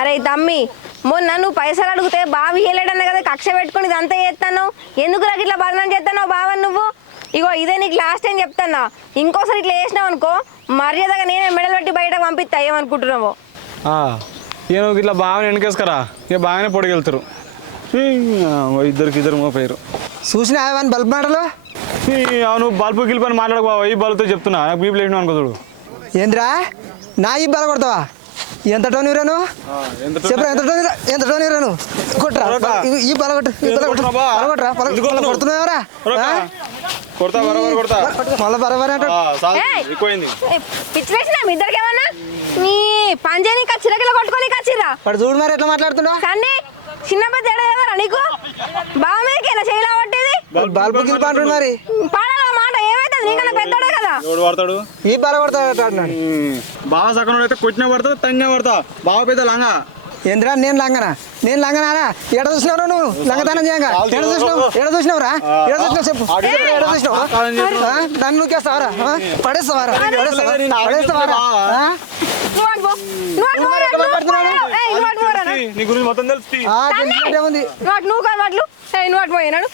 అరే తమ్మి మొన్న నువ్వు పైసలు అడిగితే బావి ఇయ్యలేడన్న కదా కక్ష పెట్టుకుని ఇదంతా చేస్తాను ఎందుకు నాకు ఇట్లా బదనం చేస్తాను బావని నువ్వు ఇగో ఇదే నీకు లాస్ట్ టైం చెప్తానా ఇంకోసారి ఇట్లా చేసినావు అనుకో మర్యాదగా నేనే మెడలు పెట్టి బయట పంపిస్తా ఏమనుకుంటున్నావు ఇక నువ్వు ఇట్లా బాగా వెనకేసుకరా ఇక బాగానే పొడిగెళ్తారు ఇద్దరు మోపోయారు చూసిన అవన్నీ బల్బ్ మాటలు అవును బల్బు గిల్పని మాట్లాడకు ఈ బల్బుతో చెప్తున్నా నాకు బీపీ లేను అనుకో చూడు ఏంద్రా నా ఈ బల కొడతావా ఎంత టోన్ ఇరాను చెప్పరా ఎంత టోన్ ఇరాను కొట్టరా ఈ బల కొట్టు కొట్టరా కొడుతున్నావరా మళ్ళీ బరబర్ అంటే పిచ్చి మీ ఇద్దరికి ఏమన్నా నీ పంజాని చిరకలు కొట్టుకొని కచ్చిరా వాడు చూడు మరి ఎట్లా మాట్లాడుతున్నా కానీ చిన్న పెద్ద ఏడారా నీకు బావ మీదకేనా చేయలా పట్టేది బల్బు గిల్ప అంటుడు మరి పాడాల మాట ఏమైతుంది నీకన్నా పెద్దోడే కదా ఎవడు పడతాడు ఈ బల కొడతాడు బాగా సగం అయితే కొట్టినా పడతా తన్నే పడతా బాగా పెద్ద లంగా ఏంద్రా నేను లంగనా ఎడ చూసినావు నువ్వు లంగతనం చేయంగా ఎడ చూసినావురా చెప్పు ఎడ చూసినావు నన్ను నూకేస్తావరా పడేస్తావారా నీ గురించి మొత్తం తెలుసు నువ్వు పోయినాడు